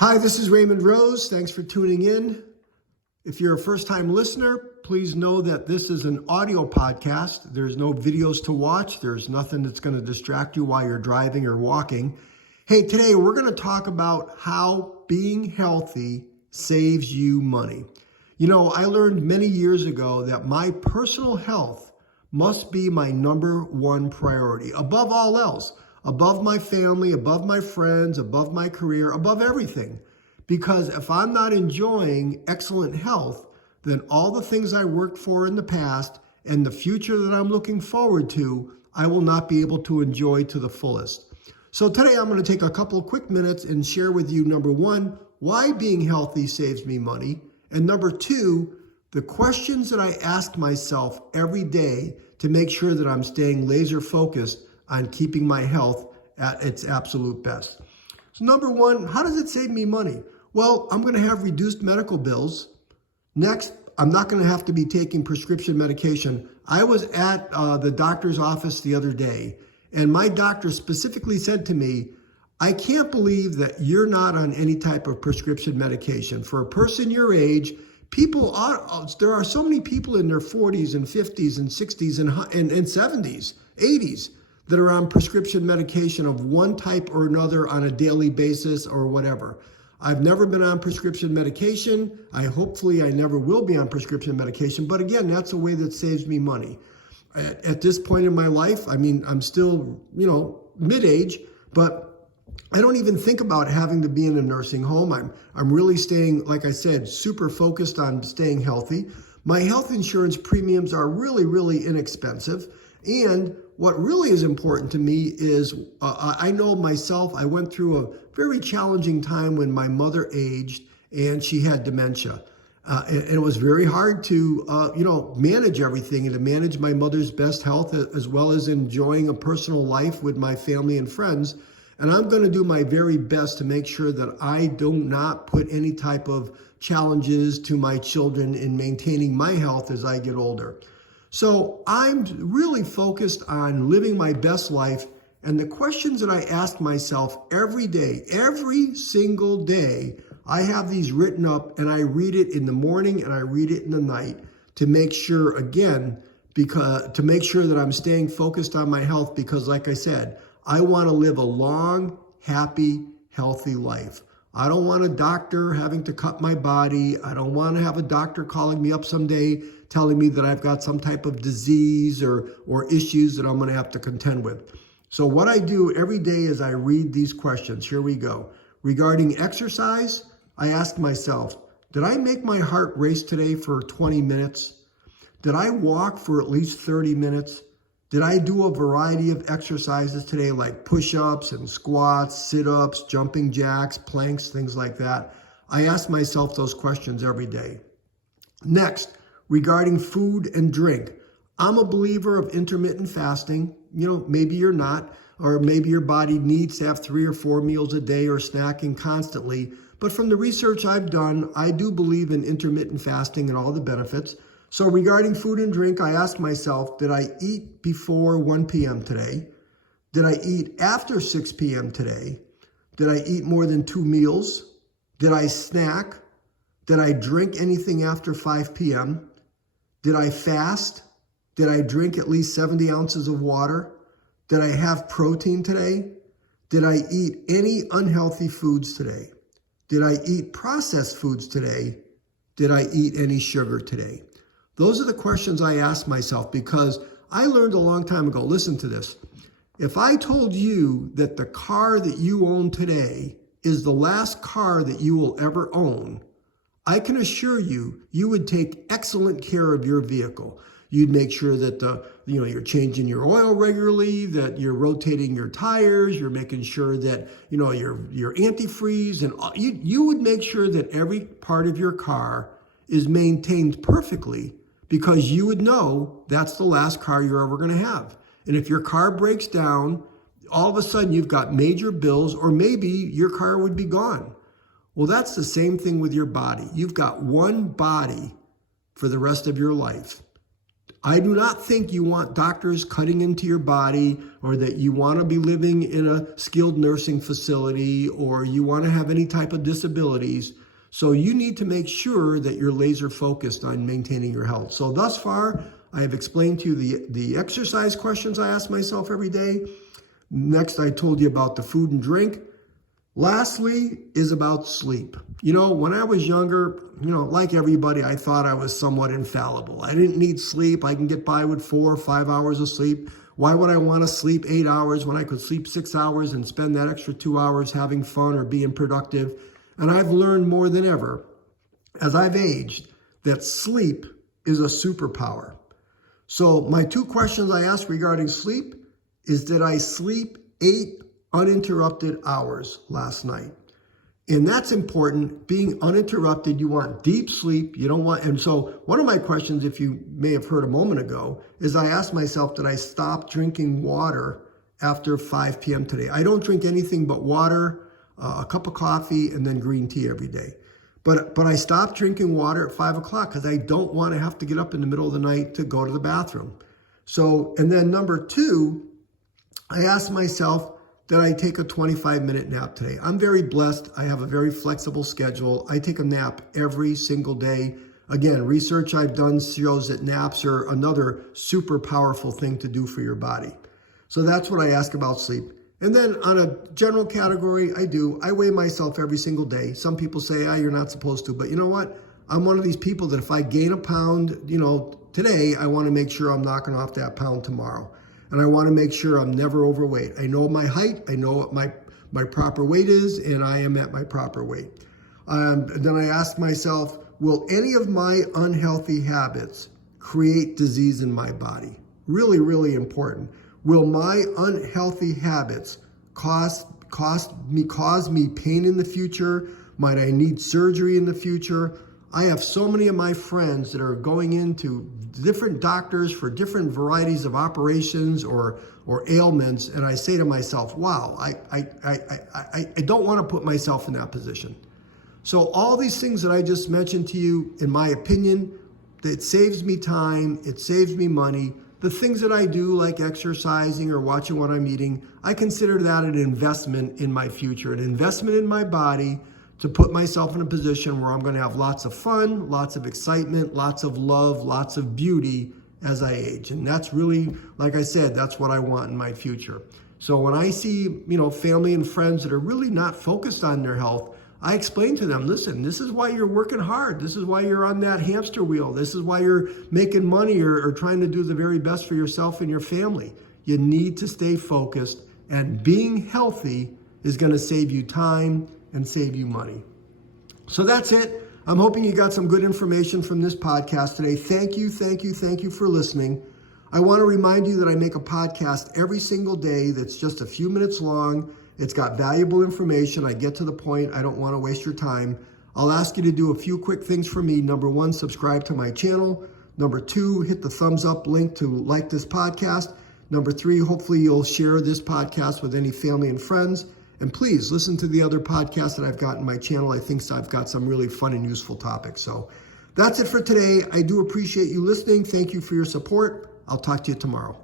Hi, this is Raymond Rose. Thanks for tuning in. If you're a first-time listener, please know that this is an audio podcast. There's no videos to watch. There's nothing that's going to distract you while you're driving or walking. Hey, today we're going to talk about how being healthy saves you money. You know, I learned many years ago that my personal health must be my number one priority, above all else. Above my family, above my friends, above my career, above everything. Because if I'm not enjoying excellent health, then all the things I worked for in the past and the future that I'm looking forward to, I will not be able to enjoy to the fullest. So today I'm going to take a couple of quick minutes and share with you, number one, why being healthy saves me money. And number two, the questions that I ask myself every day to make sure that I'm staying laser focused on keeping my health at its absolute best. So number one, how does it save me money? Well, I'm going to have reduced medical bills. Next, I'm not going to have to be taking prescription medication. I was at the doctor's office the other day, and my doctor specifically said to me, I can't believe that you're not on any type of prescription medication. For a person your age, there are so many people in their 40s and 50s and 60s and 70s, 80s, that are on prescription medication of one type or another on a daily basis or whatever. I've never been on prescription medication. Hopefully I never will be on prescription medication. But again, that's a way that saves me money. At this point in my life, I mean, I'm still, mid-age, but I don't even think about having to be in a nursing home. I'm really staying, like I said, super focused on staying healthy. My health insurance premiums are really, really inexpensive. And what really is important to me is I know myself, I went through a very challenging time when my mother aged and she had dementia. And it was very hard to, manage everything and to manage my mother's best health as well as enjoying a personal life with my family and friends. And I'm going to do my very best to make sure that I do not put any type of challenges to my children in maintaining my health as I get older. So I'm really focused on living my best life, and the questions that I ask myself every day, every single day, I have these written up and I read it in the morning and I read it in the night to make sure, again, to make sure that I'm staying focused on my health because, like I said, I want to live a long, happy, healthy life. I don't want a doctor having to cut my body. I don't want to have a doctor calling me up someday telling me that I've got some type of disease or issues that I'm going to have to contend with. So what I do every day is I read these questions. Here we go. Regarding exercise, I ask myself, did I make my heart race today for 20 minutes? Did I walk for at least 30 minutes? Did I do a variety of exercises today like push-ups and squats, sit-ups, jumping jacks, planks, things like that? I ask myself those questions every day. Next, regarding food and drink, I'm a believer of intermittent fasting. Maybe you're not, or maybe your body needs to have 3 or 4 meals a day or snacking constantly. But from the research I've done, I do believe in intermittent fasting and all the benefits. So regarding food and drink, I ask myself, did I eat before 1 p.m. today? Did I eat after 6 p.m. today? Did I eat more than 2 meals? Did I snack? Did I drink anything after 5 p.m.? Did I fast? Did I drink at least 70 ounces of water? Did I have protein today? Did I eat any unhealthy foods today? Did I eat processed foods today? Did I eat any sugar today? Those are the questions I ask myself because I learned a long time ago, listen to this. If I told you that the car that you own today is the last car that you will ever own, I can assure you, you would take excellent care of your vehicle. You'd make sure that you're changing your oil regularly, that you're rotating your tires, you're making sure that your antifreeze, and you would make sure that every part of your car is maintained perfectly because you would know that's the last car you're ever going to have. And if your car breaks down, all of a sudden you've got major bills, or maybe your car would be gone. Well, that's the same thing with your body. You've got one body for the rest of your life. I do not think you want doctors cutting into your body, or that you want to be living in a skilled nursing facility, or you want to have any type of disabilities. So you need to make sure that you're laser focused on maintaining your health. So thus far, I have explained to you the exercise questions I ask myself every day. Next, I told you about the food and drink. Lastly is about sleep. When I was younger, like everybody, I thought I was somewhat infallible. I didn't need sleep. I can get by with 4 or 5 hours of sleep. Why would I want to sleep 8 hours when I could sleep 6 hours and spend that extra 2 hours having fun or being productive? And I've learned more than ever, as I've aged, that sleep is a superpower. So my 2 questions I ask regarding sleep is, did I sleep 8 uninterrupted hours last night? And that's important. Being uninterrupted, you want deep sleep. You don't want, and so one of my questions, if you may have heard a moment ago, is I asked myself, did I stop drinking water after 5 p.m. today? I don't drink anything but water, a cup of coffee, and then green tea every day. But I stopped drinking water at 5 o'clock because I don't want to have to get up in the middle of the night to go to the bathroom. So, and then number 2, I asked myself, did I take a 25-minute nap today? I'm very blessed. I have a very flexible schedule. I take a nap every single day. Again, research I've done shows that naps are another super powerful thing to do for your body. So that's what I ask about sleep. And then on a general category, I weigh myself every single day. Some people say, you're not supposed to. But you know what? I'm one of these people that if I gain a pound, today, I want to make sure I'm knocking off that pound tomorrow. And I want to make sure I'm never overweight. I know my height, I know what my proper weight is, and I am at my proper weight. Then I ask myself, will any of my unhealthy habits create disease in my body? Really, really important. Will my unhealthy habits cause me pain in the future? Might I need surgery in the future? I have so many of my friends that are going into different doctors for different varieties of operations or ailments, and I say to myself, wow, I don't want to put myself in that position. So all these things that I just mentioned to you, in my opinion, it saves me time, it saves me money. The things that I do, like exercising or watching what I'm eating, I consider that an investment in my future, an investment in my body, to put myself in a position where I'm going to have lots of fun, lots of excitement, lots of love, lots of beauty as I age. And that's really, like I said, that's what I want in my future. So when I see, family and friends that are really not focused on their health, I explain to them, listen, this is why you're working hard. This is why you're on that hamster wheel. This is why you're making money or trying to do the very best for yourself and your family. You need to stay focused, and being healthy is going to save you time and save you money. So that's it. I'm hoping you got some good information from this podcast today. Thank you for listening. I want to remind you that I make a podcast every single day that's just a few minutes long. It's got valuable information. I get to the point. I don't want to waste your time. I'll ask you to do a few quick things for me. Number 1, subscribe to my channel. Number 2, hit the thumbs up link to like this podcast. Number 3, hopefully you'll share this podcast with any family and friends. And please listen to the other podcasts that I've got in my channel. I think I've got some really fun and useful topics. So that's it for today. I do appreciate you listening. Thank you for your support. I'll talk to you tomorrow.